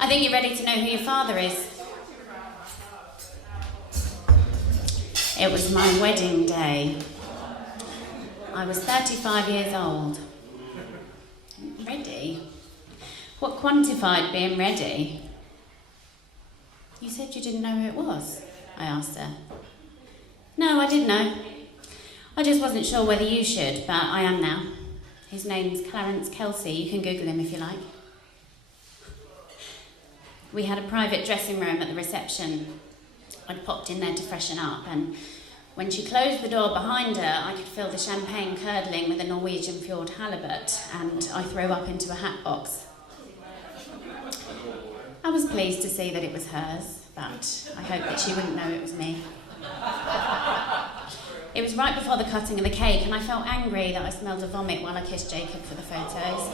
I think you're ready to know who your father is. It was my wedding day. I was 35 years old. Ready? What quantified being ready? You said you didn't know who it was, I asked her. No, I did know. I just wasn't sure whether you should, but I am now. His name's Clarence Kelsey. You can Google him if you like. We had a private dressing room at the reception. I'd popped in there to freshen up, and when she closed the door behind her, I could feel the champagne curdling with a Norwegian fjord halibut, and I threw up into a hat box. I was pleased to see that it was hers, but I hoped that she wouldn't know it was me. It was right before the cutting of the cake, and I felt angry that I smelled of vomit while I kissed Jacob for the photos.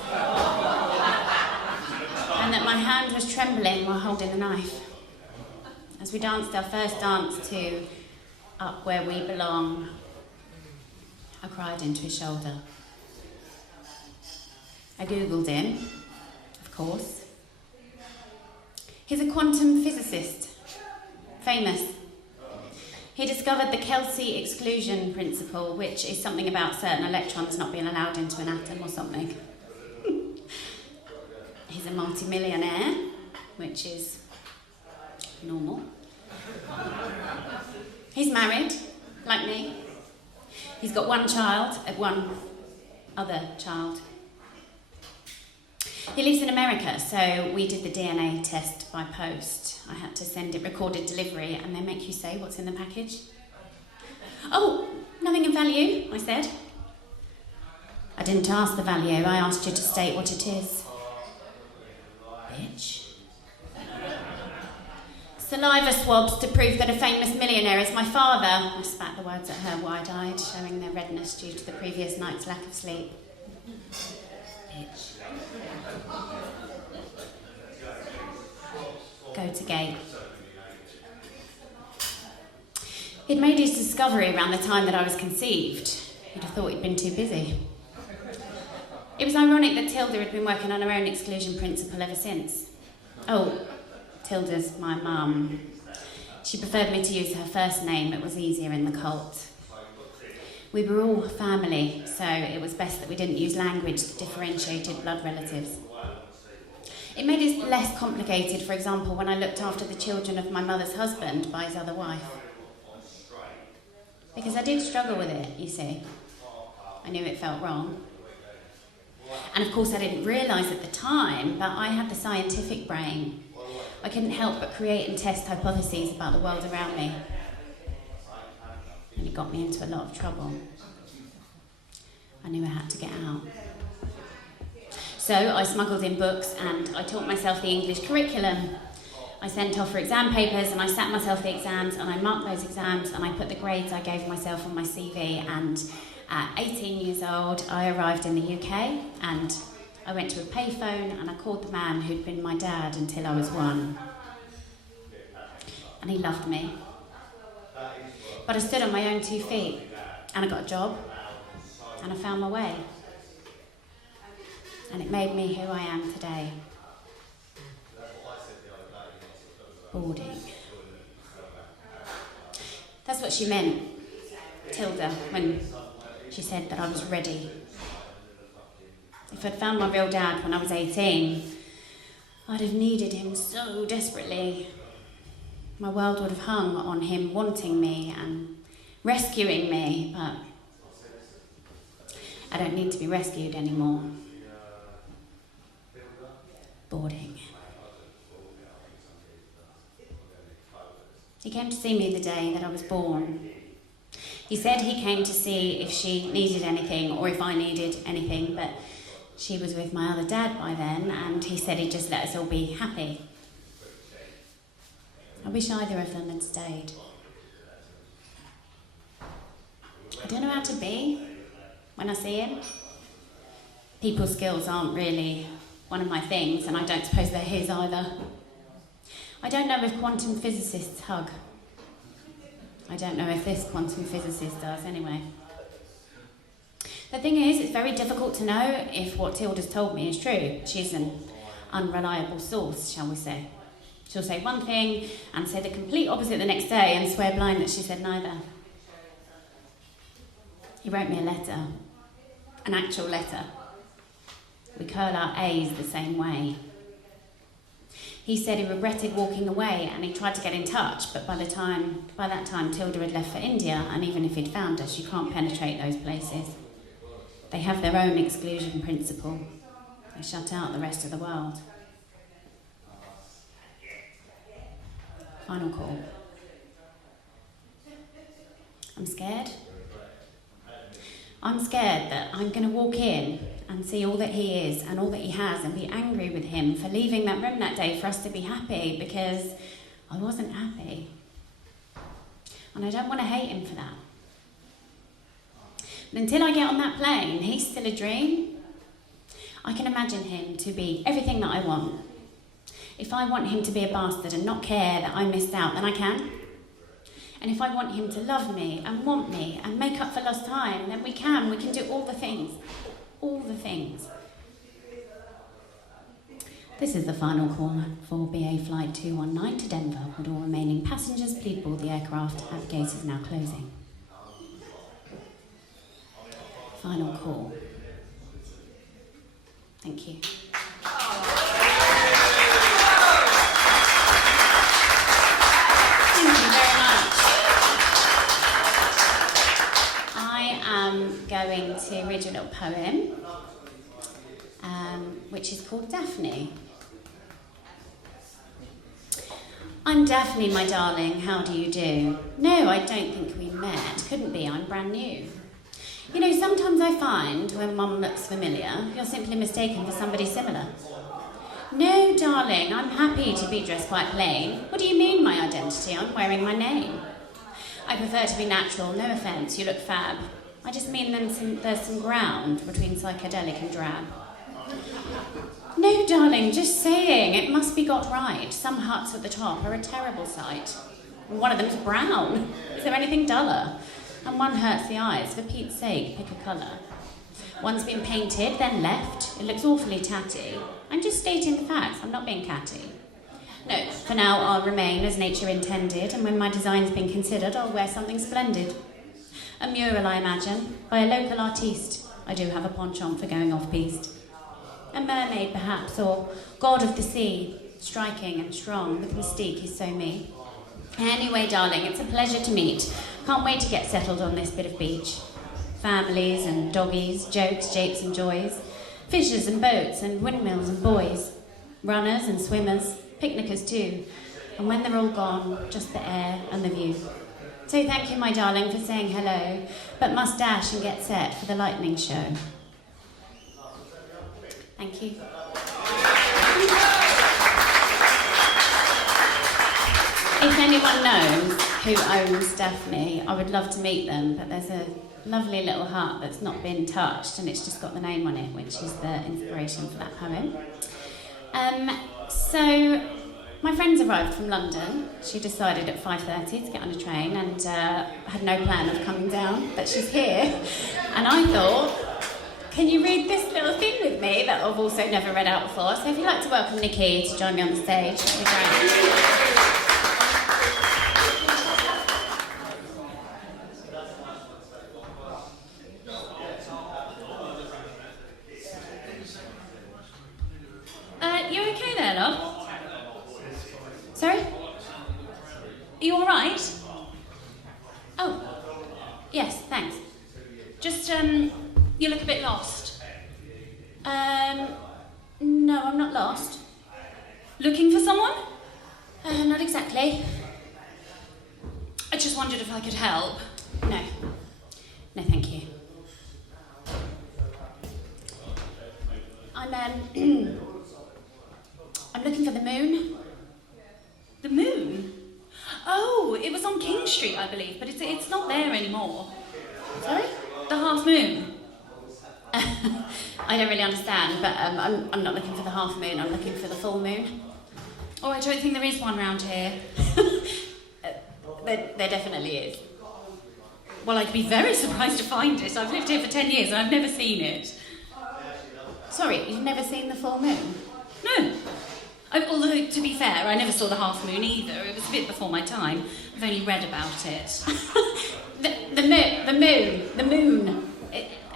And that my hand was trembling while holding the knife. As we danced our first dance to Up Where We Belong, I cried into his shoulder. I Googled him, of course. He's a quantum physicist, famous. He discovered the Kelsey exclusion principle, which is something about certain electrons not being allowed into an atom or something. He's a multi-millionaire, which is normal. He's married, like me. He's got one child, one other child. He lives in America, so we did the DNA test by post. I had to send it recorded delivery, and they make you say what's in the package. Oh, nothing in value, I said. I didn't ask the value, I asked you to state what it is. Bitch. Saliva swabs to prove that a famous millionaire is my father. I spat the words at her wide-eyed, showing their redness due to the previous night's lack of sleep. Bitch. Go to gate. He'd made his discovery around the time that I was conceived. You'd have thought he'd been too busy. It was ironic that Tilda had been working on her own exclusion principle ever since. Oh, Tilda's my mum. She preferred me to use her first name. It was easier in the cult. We were all family, so it was best that we didn't use language that differentiated blood relatives. It made it less complicated, for example, when I looked after the children of my mother's husband by his other wife. Because I did struggle with it, you see. I knew it felt wrong. And of course I didn't realise at the time, but I had the scientific brain. I couldn't help but create and test hypotheses about the world around me. And it got me into a lot of trouble. I knew I had to get out. So I smuggled in books and I taught myself the English curriculum. I sent off for exam papers and I sat myself the exams and I marked those exams and I put the grades I gave myself on my CV, and at 18 years old I arrived in the UK and I went to a payphone and I called the man who'd been my dad until I was 1. And he loved me. But I stood on my own 2 feet and I got a job and I found my way. And it made me who I am today. Boarding. That's what she meant, Tilda, when she said that I was ready. If I'd found my real dad when I was 18, I'd have needed him so desperately. My world would have hung on him wanting me and rescuing me, but I don't need to be rescued anymore. Boarding. He came to see me the day that I was born. He said he came to see if she needed anything or if I needed anything, but she was with my other dad by then, and he said he'd just let us all be happy. I wish either of them had stayed. I don't know how to be when I see him. People skills aren't really one of my things, and I don't suppose they're his either. I don't know if quantum physicists hug. I don't know if this quantum physicist does anyway. The thing is, it's very difficult to know if what Tilda's told me is true. She's an unreliable source, shall we say. She'll say one thing and say the complete opposite the next day and swear blind that she said neither. He wrote me a letter, an actual letter. We curl our A's the same way. He said he regretted walking away and he tried to get in touch, but by that time Tilda had left for India, and even if he'd found us, you can't penetrate those places. They have their own exclusion principle. They shut out the rest of the world. Final call. I'm scared. I'm scared that I'm going to walk in and see all that he is and all that he has and be angry with him for leaving that room that day for us to be happy, because I wasn't happy. And I don't want to hate him for that. But until I get on that plane, he's still a dream. I can imagine him to be everything that I want. If I want him to be a bastard and not care that I missed out, then I can. And if I want him to love me and want me and make up for lost time, then we can. We can do all the things. All the things. This is the final call for BA Flight 219 to Denver. Would all remaining passengers please board the aircraft as the gate is now closing. Final call. Thank you. Going to read you a little poem, which is called Daphne. I'm Daphne, my darling, how do you do? No, I don't think we met, couldn't be, I'm brand new. You know, sometimes I find when one looks familiar, you're simply mistaken for somebody similar. No, darling, I'm happy to be dressed quite plain. What do you mean, my identity? I'm wearing my name. I prefer to be natural, no offence, you look fab. I just mean there's some ground between psychedelic and drab. No, darling, just saying, it must be got right. Some huts at the top are a terrible sight. One of them's brown. Is there anything duller? And one hurts the eyes. For Pete's sake, pick a colour. One's been painted, then left. It looks awfully tatty. I'm just stating the facts, I'm not being catty. No, for now I'll remain as nature intended, and when my design's been considered, I'll wear something splendid. A mural, I imagine, by a local artiste. I do have a penchant for going off-piste. A mermaid, perhaps, or god of the sea, striking and strong, with mystique is so me. Anyway, darling, it's a pleasure to meet. Can't wait to get settled on this bit of beach. Families and doggies, jokes, japes and joys, fishers and boats and windmills and boys, runners and swimmers, picnickers too, and when they're all gone, just the air and the view. So thank you, my darling, for saying hello, but must dash and get set for the lightning show. Thank you. If anyone knows who owns Daphne, I would love to meet them, but there's a lovely little hut that's not been touched and it's just got the name on it, which is the inspiration for that poem. So my friend's arrived from London. She decided at 5:30 to get on a train and had no plan of coming down, but she's here. And I thought, can you read this little thing with me that I've also never read out before? So if you'd like to welcome Nikki to join me on the stage, that'd be great. You okay there, love? Sorry? Are you all right? Oh, yes, thanks. Just, you look a bit lost. No, I'm not lost. Looking for someone? Not exactly. I just wondered if I could help. No. No, thank you. I'm looking for the moon. The moon? Oh, it was on King Street, I believe, but it's not there anymore. Sorry? The half moon. I don't really understand, but I'm not looking for the half moon, I'm looking for the full moon. Oh, I don't think there is one round here. There definitely is. Well, I'd be very surprised to find it. I've lived here for 10 years and I've never seen it. Sorry, you've never seen the full moon? No. Although, to be fair, I never saw the half moon either. It was a bit before my time. I've only read about it. The moon.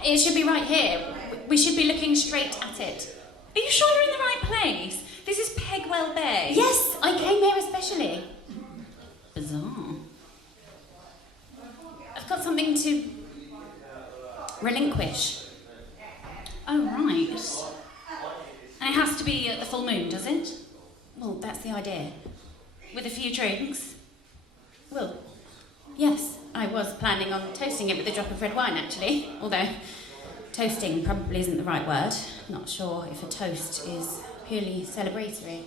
It should be right here. We should be looking straight at it. Are you sure you're in the right place? This is Pegwell Bay. Yes, I came here especially. Bizarre. I've got something to relinquish. Oh, right. And it has to be at the full moon, does it? Well, that's the idea. With a few drinks? Well, yes, I was planning on toasting it with a drop of red wine, actually. Although, toasting probably isn't the right word. Not sure if a toast is purely celebratory.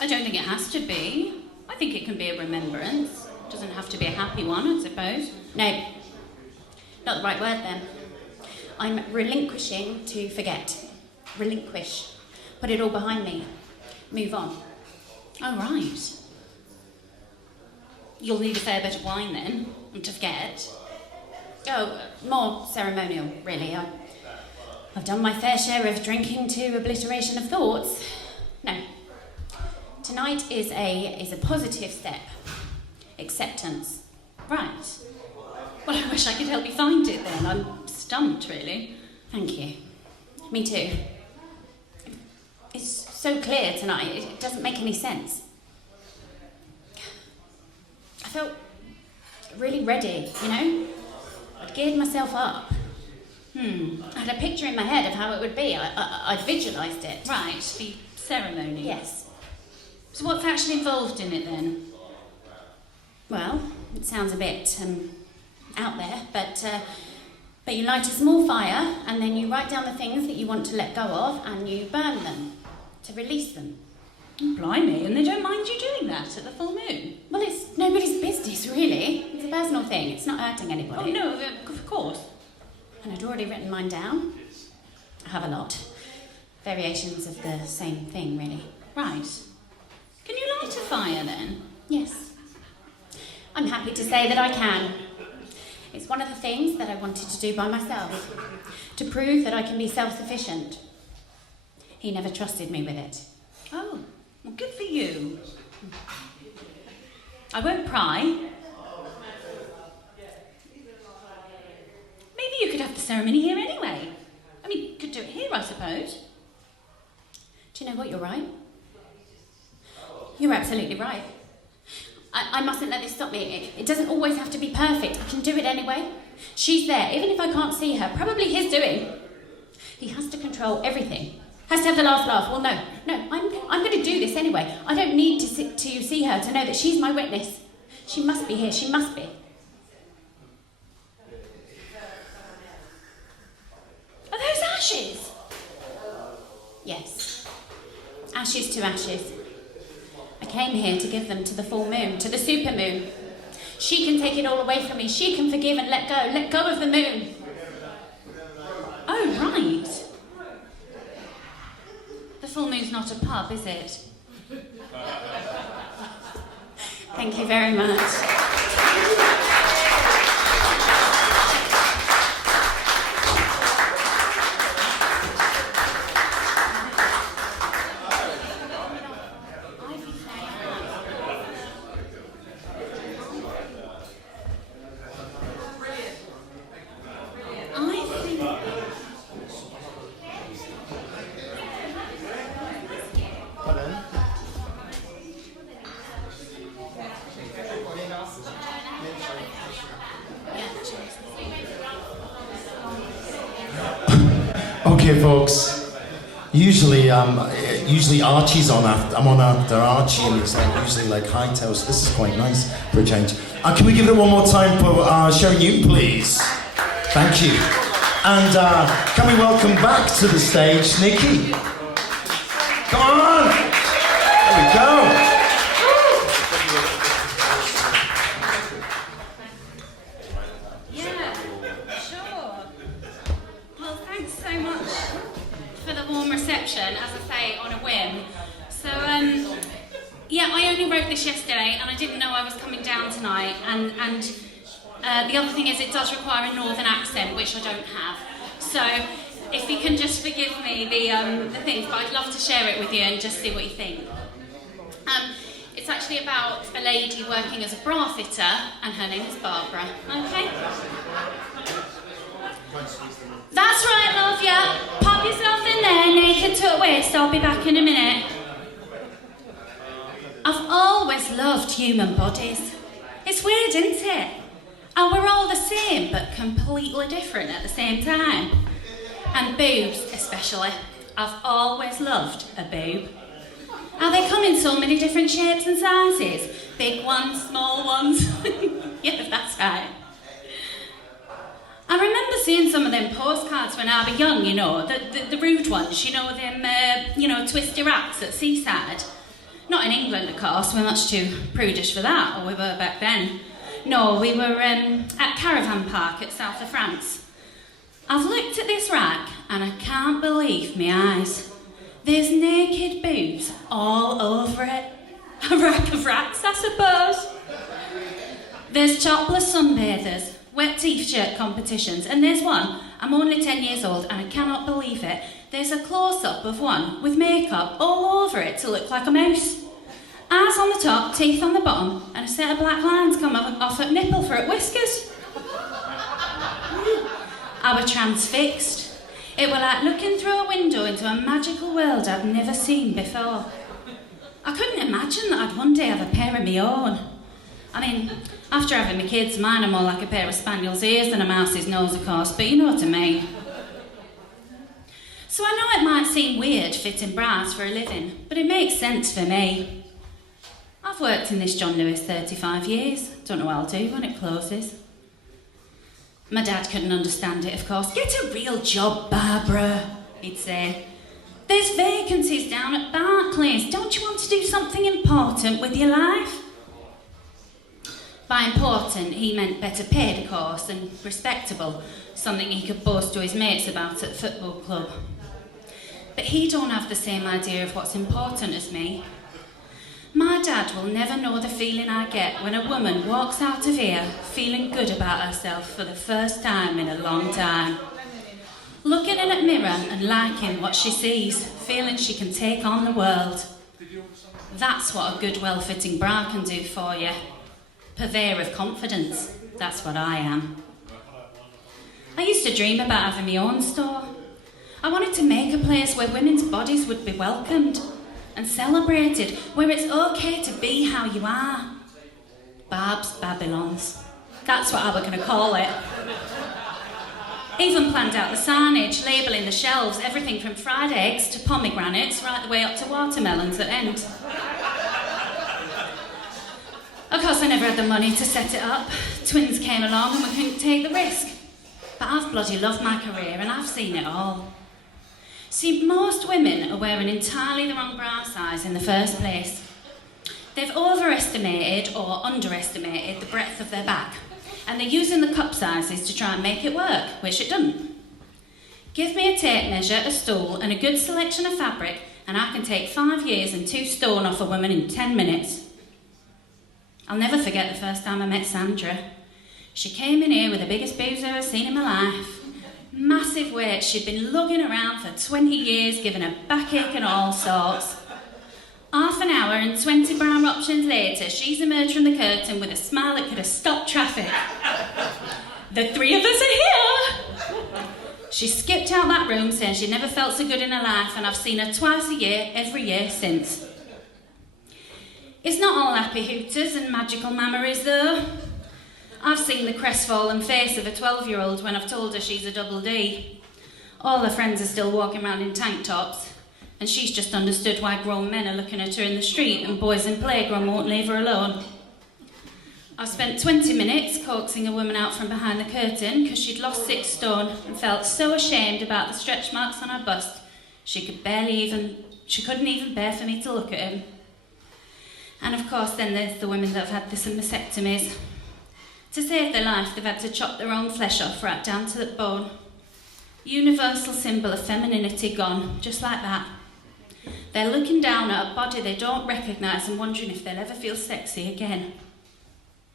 I don't think it has to be. I think it can be a remembrance. Doesn't have to be a happy one, I suppose. No, not the right word then. I'm relinquishing to forget. Relinquish. Put it all behind me. Move on. Oh, right. You'll need a fair bit of wine then, to forget. Oh, more ceremonial, really. I've done my fair share of drinking to obliteration of thoughts. No. Tonight is a positive step. Acceptance. Right. Well, I wish I could help you find it then. I'm stumped, really. Thank you. Me too. It's so clear tonight, it doesn't make any sense. I felt really ready, you know? I'd geared myself up. I had a picture in my head of how it would be. I'd visualised it. Right, the ceremony. Yes. So what's actually involved in it then? Well, it sounds a bit out there, but you light a small fire and then you write down the things that you want to let go of and you burn them to release them. Blimey, and they don't mind you doing that at the full moon? Well, it's nobody's business, really. It's a personal thing. It's not hurting anybody. Oh, no, of course. And I'd already written mine down. I have a lot. Variations of the same thing, really. Right. Can you light a fire, then? Yes. I'm happy to say that I can. It's one of the things that I wanted to do by myself, to prove that I can be self-sufficient. He never trusted me with it. Oh, well, good for you. I won't pry. Maybe you could have the ceremony here anyway. I mean, you could do it here, I suppose. Do you know what? You're right. You're absolutely right. I mustn't let this stop me. It doesn't always have to be perfect. I can do it anyway. She's there, even if I can't see her. Probably his doing. He has to control everything. Has to have the last laugh. Well, no, I'm going to do this anyway. I don't need to see her to know that she's my witness. She must be here. She must be. Are those ashes? Yes. Ashes to ashes. I came here to give them to the full moon, to the super moon. She can take it all away from me. She can forgive and let go. Let go of the moon. Oh, right. The full moon's not a pub, is it? Thank you very much. Okay, folks. Usually Archie's on after. I'm on after Archie, and it's usually like high toast. This is quite nice for a change. Can we give it one more time for Sherry Newton, please? Thank you. And can we welcome back to the stage, Nikki? Come on! There we go. As I say, on a whim. So, yeah, I only wrote this yesterday and I didn't know I was coming down tonight, and the other thing is it does require a northern accent, which I don't have. So, if you can just forgive me the things, but I'd love to share it with you and just see what you think. It's actually about a lady working as a bra fitter, and her name is Barbara. Okay? That's right, love, yeah. Pop yourself in there, naked to a waist. I'll be back in a minute. I've always loved human bodies. It's weird, isn't it? And we're all the same, but completely different at the same time. And boobs, especially. I've always loved a boob. How they come in so many different shapes and sizes. Big ones, small ones. Yeah, that's right. I remember seeing some of them postcards when I was young, you know, the rude ones, you know, them, twisty racks at Seaside. Not in England, of course, we're much too prudish for that, or we were back then. No, we were at Caravan Park at south of France. I've looked at this rack and I can't believe my eyes. There's naked boobs all over it. A rack of racks, I suppose. There's topless sunbathers, wet t-shirt competitions, and there's one, I'm only 10 years old and I cannot believe it. There's a close-up of one with makeup all over it to look like a mouse. Eyes on the top, teeth on the bottom, and a set of black lines come off at nipple for at whiskers. I were transfixed. It were like looking through a window into a magical world I'd never seen before. I couldn't imagine that I'd one day have a pair of my own. I mean, after having my kids, mine are more like a pair of spaniel's ears than a mouse's nose, of course, but you know what I mean. So I know it might seem weird fitting bras for a living, but it makes sense for me. I've worked in this John Lewis 35 years. Don't know what I'll do when it closes. My dad couldn't understand it, of course. Get a real job, Barbara, he'd say. There's vacancies down at Barclays. Don't you want to do something important with your life? By important, he meant better paid, of course, and respectable, something he could boast to his mates about at the football club. But he don't have the same idea of what's important as me. My dad will never know the feeling I get when a woman walks out of here feeling good about herself for the first time in a long time. Looking in a mirror and liking what she sees, feeling she can take on the world. That's what a good, well-fitting bra can do for you. Purveyor of confidence, that's what I am. I used to dream about having my own store. I wanted to make a place where women's bodies would be welcomed and celebrated, where it's okay to be how you are. Barb's Babylons. That's what I were going to call it. Even planned out the signage, labelling the shelves, everything from fried eggs to pomegranates, right the way up to watermelons at end. Of course, I never had the money to set it up. Twins came along and we couldn't take the risk. But I've bloody loved my career and I've seen it all. See, most women are wearing entirely the wrong bra size in the first place. They've overestimated or underestimated the breadth of their back, and they're using the cup sizes to try and make it work, which it doesn't. Give me a tape measure, a stool, and a good selection of fabric, and I can take 5 years and 2 stone off a woman in 10 minutes. I'll never forget the first time I met Sandra. She came in here with the biggest boobs I've ever seen in my life. Massive weight. She'd been lugging around for 20 years, giving her backache and all sorts. Half an hour and 20 brown options later, she's emerged from the curtain with a smile that could have stopped traffic. The 3 of us are here! She skipped out that room saying she'd never felt so good in her life, and I've seen her twice a year, every year since. It's not all happy hooters and magical mammaries, though. I've seen the crestfallen face of a 12-year-old when I've told her she's a double D. All her friends are still walking around in tank tops, and she's just understood why grown men are looking at her in the street and boys in playground won't leave her alone. I've spent 20 minutes coaxing a woman out from behind the curtain because she'd lost 6 stone and felt so ashamed about the stretch marks on her bust she couldn't even bear for me to look at him. And of course then there's the women that have had some mastectomies. To save their life, they've had to chop their own flesh off right down to the bone. Universal symbol of femininity gone, just like that. They're looking down at a body they don't recognise and wondering if they'll ever feel sexy again.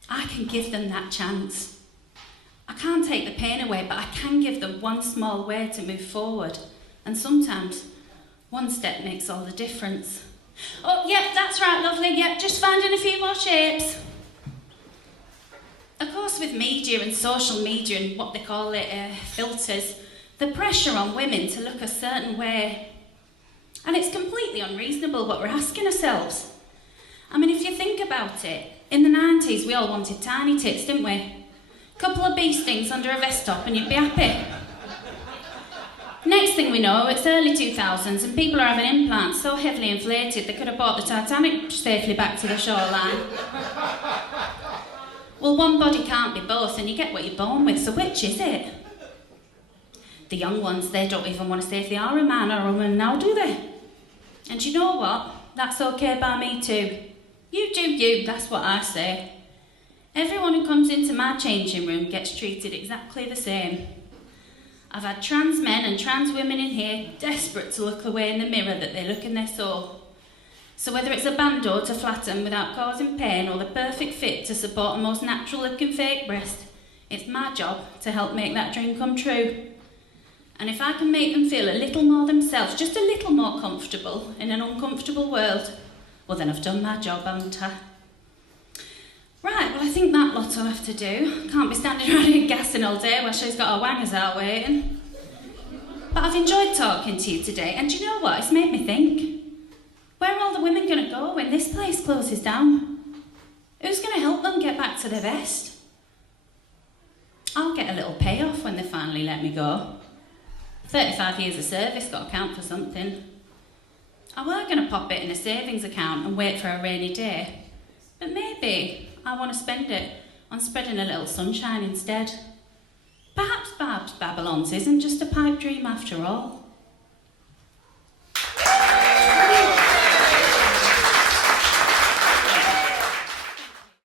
I can give them that chance. I can't take the pain away, but I can give them one small way to move forward. And sometimes one step makes all the difference. Oh, yeah, that's right, lovely. Yeah, just finding a few more shapes. Of course, with media and social media and what they call it, filters, the pressure on women to look a certain way. And it's completely unreasonable what we're asking ourselves. I mean, if you think about it, in the 90s we all wanted tiny tits, didn't we? Couple of bee stings under a vest top and you'd be happy. Next thing we know, it's early 2000s and people are having implants so heavily inflated they could have brought the Titanic safely back to the shoreline. Well, one body can't be both and you get what you're born with, so which is it? The young ones, they don't even want to say if they are a man or a woman now, do they? And you know what? That's okay by me too. You do you, that's what I say. Everyone who comes into my changing room gets treated exactly the same. I've had trans men and trans women in here desperate to look away in the mirror that they look in their soul. So whether it's a bandeau to flatten without causing pain or the perfect fit to support a most natural looking fake breast, it's my job to help make that dream come true. And if I can make them feel a little more themselves, just a little more comfortable in an uncomfortable world, well then I've done my job, haven't I? Right, well I think that lot will have to do. Can't be standing around here gassing all day while she's got her wangers out waiting. But I've enjoyed talking to you today, and do you know what? It's made me think. Where are all the women going to go when this place closes down? Who's going to help them get back to their best? I'll get a little payoff when they finally let me go. 35 years of service, got to count for something. I were going to pop it in a savings account and wait for a rainy day, but maybe I want to spend it on spreading a little sunshine instead. Perhaps Babylon's isn't just a pipe dream after all.